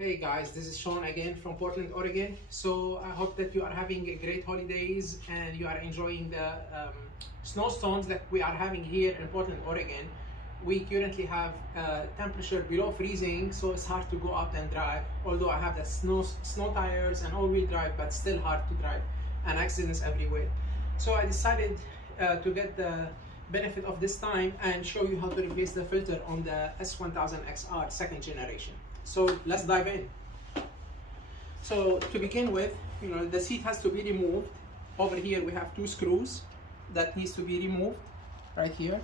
Hey guys, this is Sean again from Portland, Oregon. So I hope that you are having a great holidays and you are enjoying the snowstorms that we are having here in Portland, Oregon. We currently have temperature below freezing, so it's hard to go out and drive. Although I have the snow tires and all-wheel drive, but still hard to drive and accidents everywhere. So I decided to get the benefit of this time and show you how to replace the filter on the S1000XR second generation. So let's dive in. So to begin with, the seat has to be removed. Over here we have two screws that needs to be removed right here.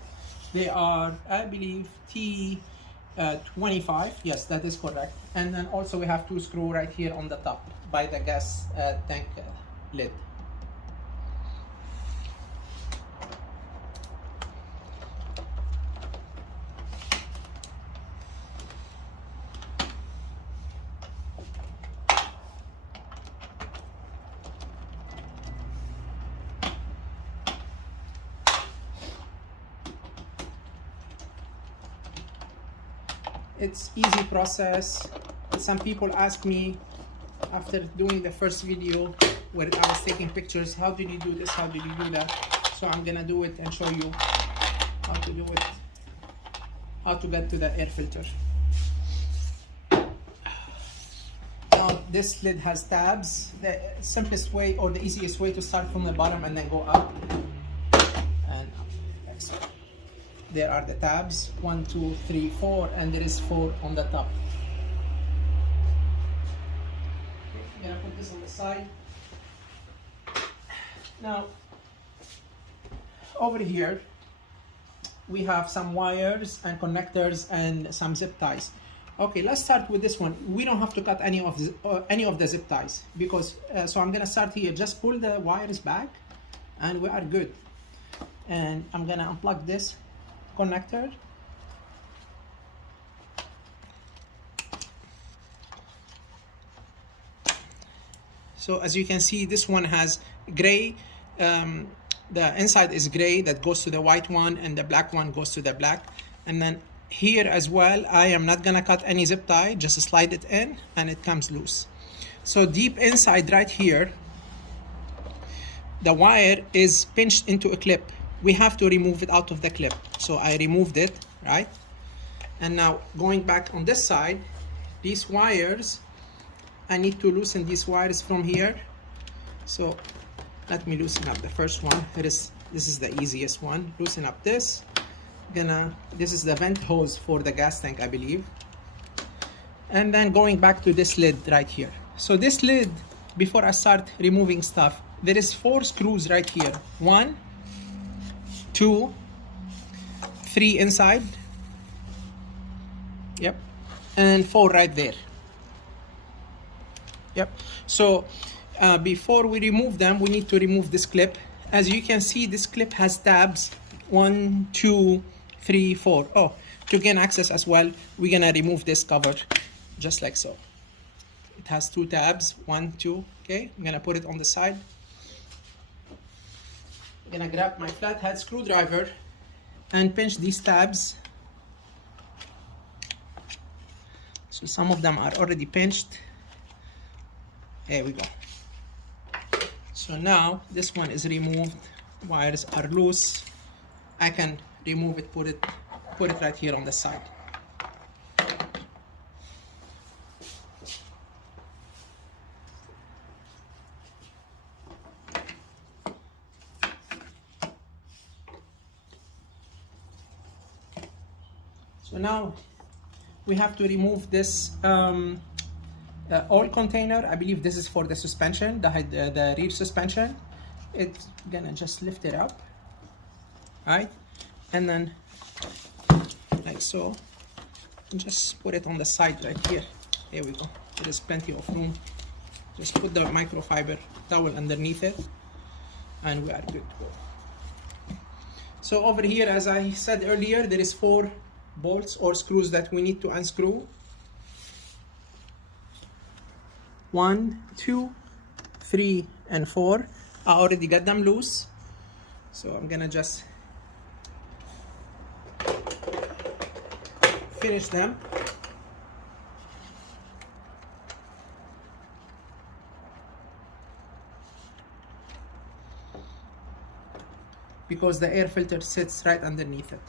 They are, I believe, T25. Yes, that is correct. And then also we have two screws right here on the top by the gas tank lid. It's easy process. Some people ask me after doing the first video where I was taking pictures, how did you do this, how did you do that? So I'm gonna do it and show you how to do it, how to get to the air filter. Now this lid has tabs. The simplest way or the easiest way to start from the bottom and then go up and up. There are the tabs, 1, 2, 3, 4, and there is 4 on the top. I'm gonna put this on the side. Now, over here, we have some wires and connectors and some zip ties. Okay, let's start with this one. We don't have to cut any of the zip ties because, so I'm gonna start here. Just pull the wires back and we are good. And I'm gonna unplug this connector. So as you can see, this one has gray, the inside is gray that goes to the white one and the black one goes to the black. And then here as well, I am not gonna cut any zip tie, just slide it in and it comes loose. So deep inside right here, the wire is pinched into a clip. We have to remove it out of the clip. So I removed it, right? And now going back on this side, these wires, I need to loosen these wires from here. So let me loosen up the first one. This is the easiest one. Loosen up this. This is the vent hose for the gas tank, I believe. And then going back to this lid right here. So this lid, before I start removing stuff, there is 4 screws right here. 1, 2, 3 inside, yep, and 4 right there, yep. So before we remove them, we need to remove this clip. As you can see, this clip has tabs, 1, 2, 3, 4. Oh, to gain access as well, we're gonna remove this cover just like so. It has 2 tabs, 1, 2. Okay, I'm gonna put it on the side. I'm gonna grab my flathead screwdriver and pinch these tabs. So some of them are already pinched. There we go. So now this one is removed. Wires are loose. I can remove it, put it right here on the side. So now we have to remove this oil container. I believe this is for the suspension, the rear suspension. It's gonna just lift it up, right? And then like so, and just put it on the side right here. There we go. There is plenty of room. Just put the microfiber towel underneath it and we are good to go. So over here, as I said earlier, there is 4 bolts or screws that we need to unscrew. 1, 2, 3, and 4. I already got them loose, so I'm gonna just finish them. because the air filter sits right underneath it.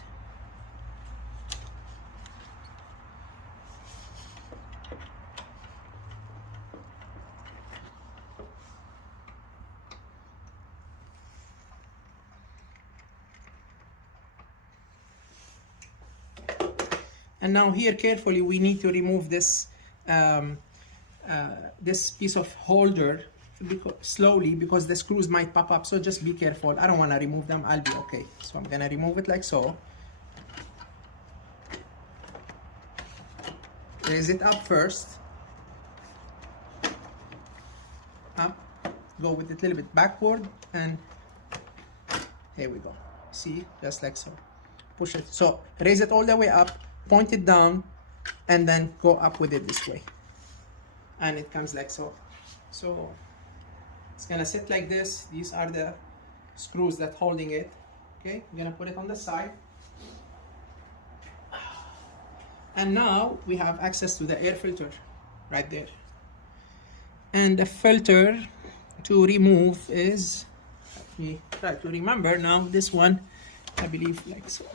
And now here, carefully, we need to remove this this piece of holder slowly, because the screws might pop up. So just be careful. I don't want to remove them. I'll be okay. So I'm gonna remove it like so. Raise it up first. Up. Go with it a little bit backward, and here we go. See, just like so. Push it. So raise it all the way up. Point it down, and then go up with it this way, and it comes like so. So it's gonna sit like this. These are the screws that holding it. Okay, I'm gonna put it on the side, and now we have access to the air filter right there. And the filter to remove is, let me try to remember now, this one, I believe, like so.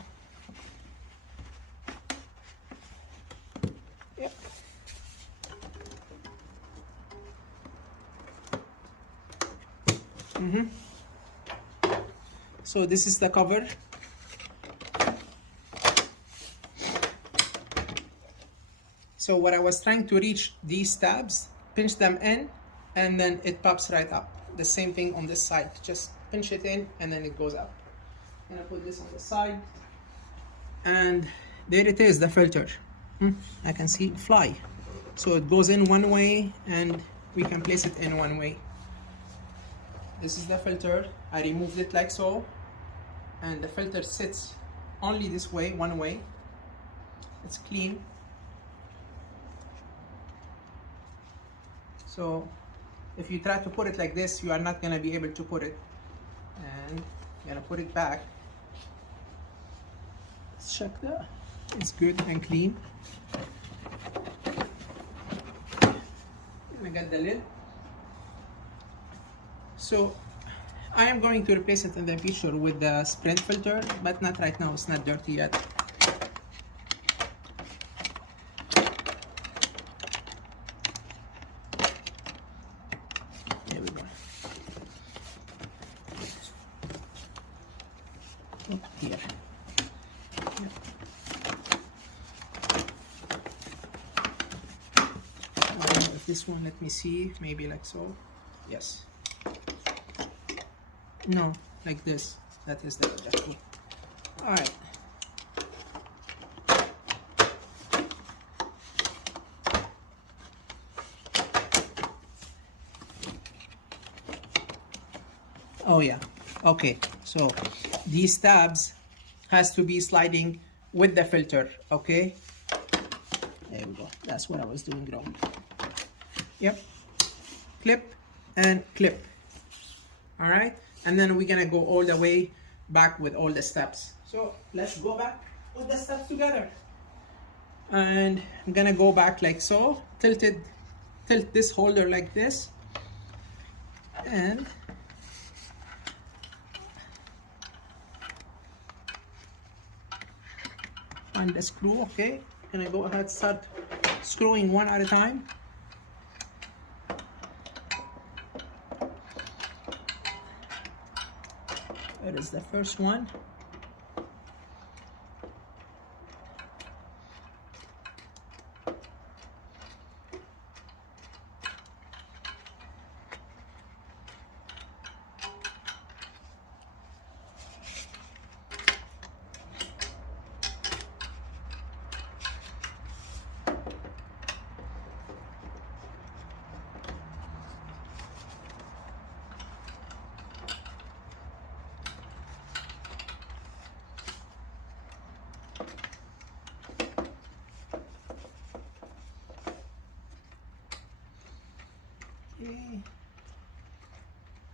So this is the cover. So what I was trying to reach, these tabs, pinch them in, and then it pops right up. The same thing on this side, just pinch it in and then it goes up. And I put this on the side, and there it is, the filter. I can see it fly. So it goes in one way, and we can place it in one way. This is the filter. I removed it like so, and the filter sits only this way, one way. It's clean. So if you try to put it like this, you are not going to be able to put it. And I'm going to put it back. Let's check that. It's good and clean. I got the lid. So I am going to replace it in the future with the Sprint filter, but not right now. It's not dirty yet. There we go. Oh, here. Yeah. This one, let me see, maybe like so. Yes. No, like this. That is the adjustment. All right. Oh yeah. Okay. So these tabs has to be sliding with the filter. Okay. There we go. That's what I was doing wrong. Yep. Clip and clip. All right. And then we're gonna go all the way back with all the steps. So let's go back with the steps together. And I'm gonna go back like so, tilt this holder like this, and find the screw. Okay, gonna go ahead, start screwing one at a time. That is the first one.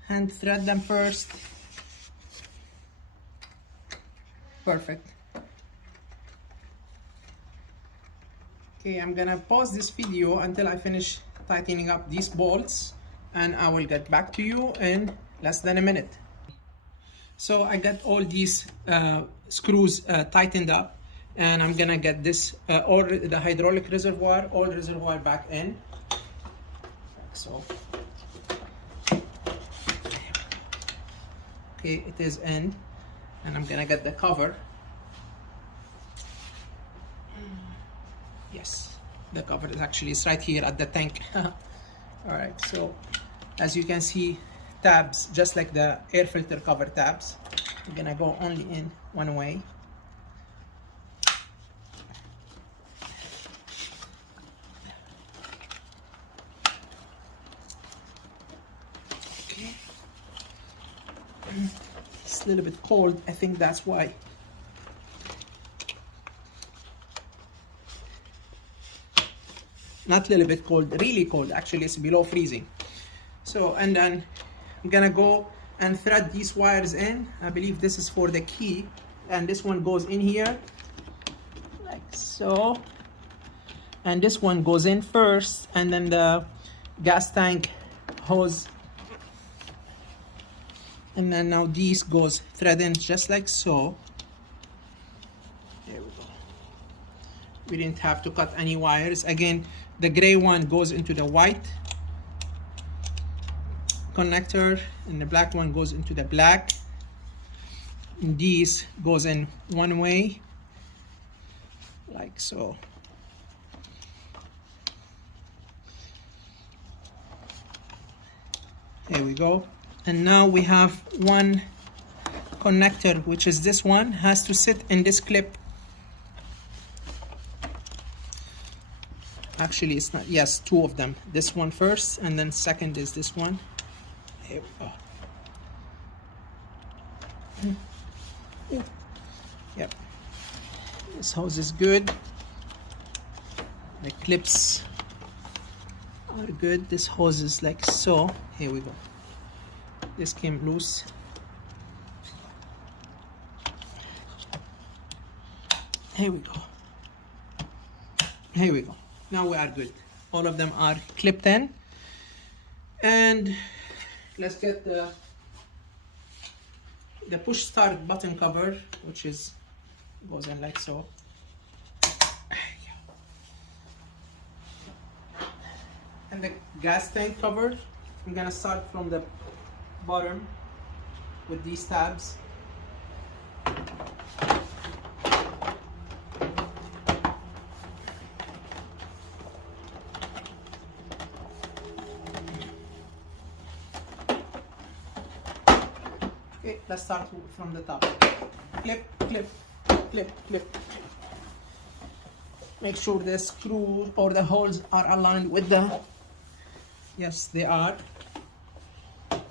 Hand thread them first. Perfect. Okay, I'm gonna pause this video until I finish tightening up these bolts, and I will get back to you in less than a minute. So I got all these screws tightened up, and I'm gonna get this all the hydraulic reservoir, all reservoir back in. So okay, it is in, and I'm gonna get the cover. Yes, the cover is actually right here at the tank. All right, so as you can see, tabs just like the air filter cover tabs. I'm gonna go only in one way. Okay, it's a little bit cold, I think that's why. Not a little bit cold, really cold. Actually, it's below freezing. So, and then I'm gonna go and thread these wires in. I believe this is for the key, and this one goes in here like so, and this one goes in first, and then the gas tank hose, and then now these goes thread in just like so. There we go. We didn't have to cut any wires. Again, the gray one goes into the white connector, and the black one goes into the black. And these goes in one way like so. There we go. And now we have one connector, which is this one, has to sit in this clip. Actually, it's not, yes, two of them. This one first, and then second is this one. Here we go. Yep. This hose is good. The clips are good. This hose is like so. Here we go. This came loose. Here we go. Here we go. Now we are good. All of them are clipped in. And let's get the push start button cover, which is goes in like so. And the gas tank cover, I'm gonna start from the bottom with these tabs. Okay, let's start from the top. Clip, clip, clip, clip. Make sure the screw or the holes are aligned with the, yes, they are.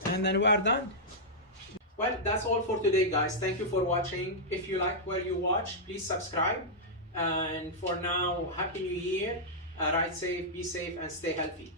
And then we are done. Well, that's all for today, guys. Thank you for watching. If you like what you watch, please subscribe. And for now, Happy New Year. Ride safe, be safe, and stay healthy.